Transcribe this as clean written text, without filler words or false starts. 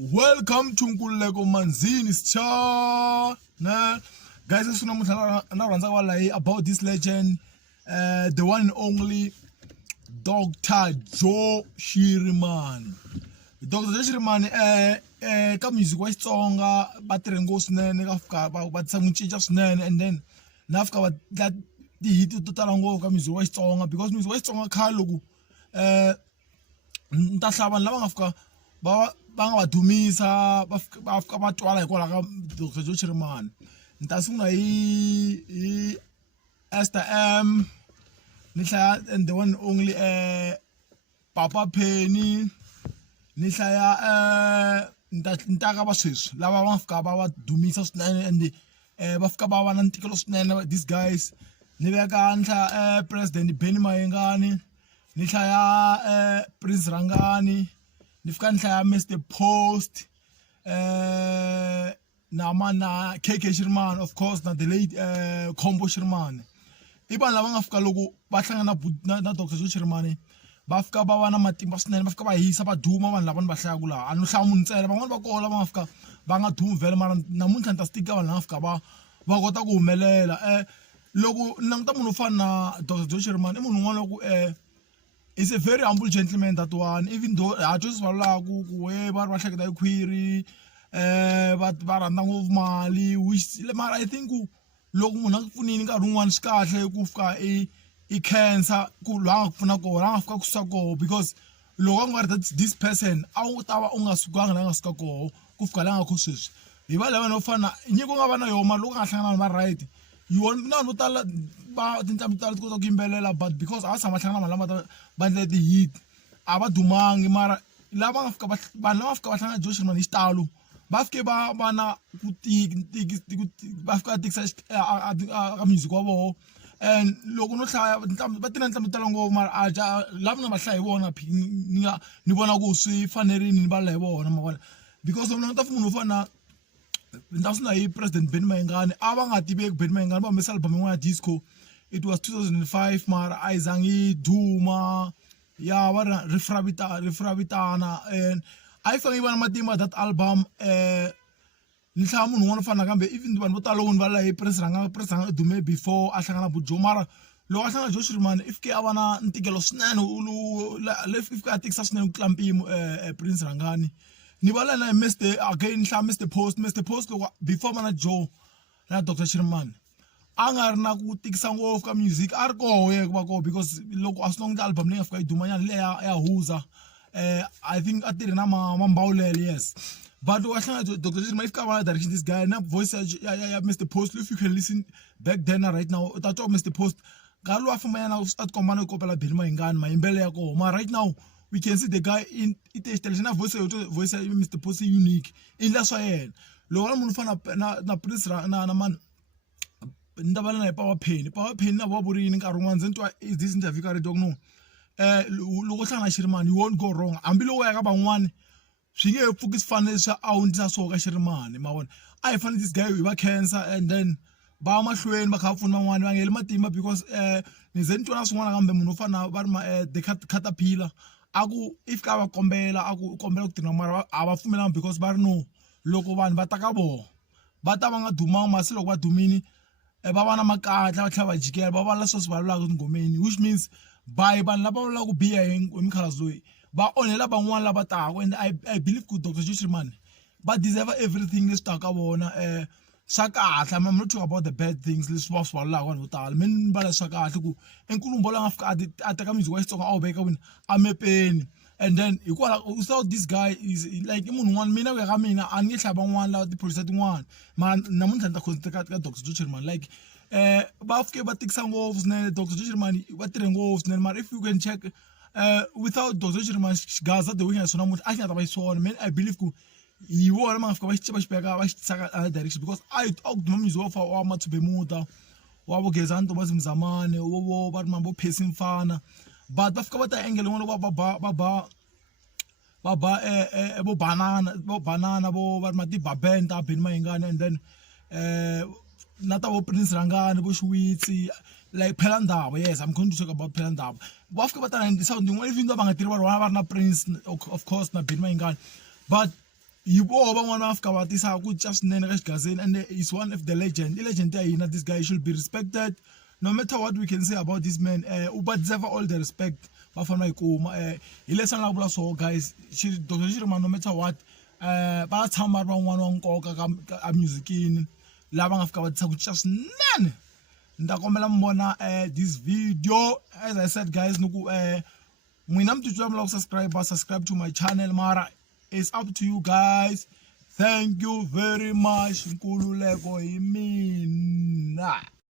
Welcome to Nkululeko Manzini's channel. Guys, I want about this legend, the one and only Dr. Joe Shirimani. Dr. Joe Shirimani, ka music wa xitsonga ba tirhengo swinene ka fika ba tisa mucinca swinene, and then na fika ba that the hit to tala ngopfu ka music wa xitsonga, because music wa xitsonga khale loko nta hlava lava nga fika ba nga dumisa ba fika ba twala hikwalaho ka Dr. Joe Shirimani. Nta sungula hi Esther M, ni hlaya and the one only Papa Penny, ni hlaya nta ka va sweswi lava va fika va dumisa swinene, and va fika va va na ntikelo swinene these guys. Ni veka nhlaya President Benny Mayengani, ni hlaya Prince Rangani, ni fika ni hlaya Mr. Post, na mana KK Shirimani, of course, na the late Combo Shirimani. Iban lava nga fika loko va hlangana na Dr. Joe Shirimani va fika va va na matimba swinene, va fika va hisa va duma vanhu lava ni va hlayaka laha. A no hlaya munhu ntsena, van'wani va kona lava nga fika va nga dumi vhele, mara namuntlha ni ta stika vanhu lava fika va kota ku humelela. Loko ni languta munhu wo fana na Dr. Joe Shirimani, I munhu un'wana loko is a very humble gentleman, that one, even though I just valaka ku we va hleketa hi khwiri, va rhandza ngopfu mali, which mara I think loko munhu a ku pfunini nkarhi wun'wana swi kahle ku fika i cancer ku la nga ku pfuna koho, la nga fika ku susa koho, because loko a nga ri this person a wu ta va u nga sukanga la nga suka koho ku fika la nga kho sweswi. Hi va lava no fana nyiko nga va na yona, mara loko nga hlangana na va right, you want na no tala ba tintambi tala ti kota ku yimbelela, but because a sa ma hlangana lama ba ndle ti hit a va dumangi, mara lava nga fika vanhu lava fika va hlangana Joe Shirimani hi xitalo va fike va na ku va fika tikisa a music wa voho. And loko no hlaya va tina ntlambi tala ngopfu, mara aja lava nga va hlaya hi vona ni vona ku swi fanerile ni va la hi vona ma vona, because loko ta munhu wo fana nta swi na hi President Benny Mayengani a va nga tiveki. Benny Mayengani va humesa album yin'wana ya disco, it was 2005, mara a yi zangi duma ya va rifra vitana, and a yi fanele yi va na matimba that album. Ni hlaya munhu un'wana fana kambe even vanhu vo tala loko va la hi Prince Rangani dume before a hlangana bu Joe, mara loko a hlangana Joe Shirimani i fike a va na ntikelo swinene, i fike a tikisa swinene ku tlula mpimo Prince Rangani. Ni va lana Mr. Again, Mr. Post loko before mana Joe na Dr. Shirimani a nga ri na ku tikisa ngopfu ka music, a ri koho ye ku va koho, because loko a swi nonga album leyi nga fika yi dumanyana le ya Huza, I think a tirhi na mambawulele, yes. But loko a hlangana Dr. Shirimani i fika va na direction this guy na voice ya Mr. Post. If you can listen back then right now u ta twa Mr. Post nkarhi lowu a fambanyana a ti komba no kopela Benny Mayengani mayimbele ya koho, mara right now we can see the guy in itestellation na voice ya Mr. Post unique in la swa yena. Loko munhu fana na Prince na man ndabala na Papa Penny na va burini nkarhi wun'wana ndzi twa is this interview ka radio no loko hlangana Shirimani you won't go wrong, hambi loko ya ka van'wani swi nge pfuki swi fanele swa a wu ndlisa so ka Shirimani ma vona a hi fanele this guy hi va cancer, and then ba mahlweni va kha va pfuna van'wani va ngeli matimba, because ni ze ni twa na swin'wana kambe munhu wo fana va ri the caterpillar aku if ka va kombela ku tirha, mara a va pfumelanga because va ri no loko vanhu va ta ka voho va ta va nga dumanga, masi loko va dumini va va na makatla va tlhela va jikela va vulavula sweswi va vulavulaka tingomeni, which means by vanhu lava vulavulaka ku biha hi mikhalabyo loyi va onhela van'wana lava taka. And I believe ku Dr. Joe Shirimani va deserve everything leswi taka ka vona. Swa kahle, I'm not talking about the bad things leswi va swi vulavulaka vanhu vo tala, meni vala swa kahle ku enkulumbo la nga fika a teka music wa Xitsonga a wu veka wini a mepeni, and then without this guy is like i munhu un'wana. Mina ku ya ka mina a ni nge hlaya van'wana lava ti-producer tin'wana, mara namuntlha ni ta concentrate ka Dr. Joe Shirimani. Like va fike va tikisa ngopfu swinene, Dr. Joe Shirimani va tirhe ngopfu swinene, mara if you can check without Dr. Joe Shirimani gaza the weekend so namuntlha a xi nga ta va yi swona. Man, I believe ku hi vona ma nga fika va xipeka va xi tisaka direction, because a ku duma music wa Mathube Muta wa vo Gezani Thomas Mzamane wo va ri mambo Percy Mfana, but va fika va ta angle n'wana va ba vo banana vo va ri mati-Babent ta Benny Mayengani, and then na ta vo Prince Rangani vo Xwitsi, like Phela Ndaba. Yes, I'm going to talk about Phela Ndaba. Va fika va ta na sound yin'wana, even though va nga tirhi va ri na Prince of course na Benny Mayengani, but yibo van'wana va fika va tisa ku twa swinene ka xigazeni, and is one of the legend ya hina. This guy should be respected. No matter what we can say about this man, but deserve all the respect. Bafana ikuma hi leswi na vula so guys, Dr. Shirimani, no matter what, ba tshama ba n'wana wa nkoka ka musicini lava nga fika va tisa ku twa swinene. Nda kombela mbona this video. As I said guys, nuku n'wina mi titwa mi lava ku subscribe to my channel, mara it's up to you guys. Thank you very much. Nkululeko hi mina.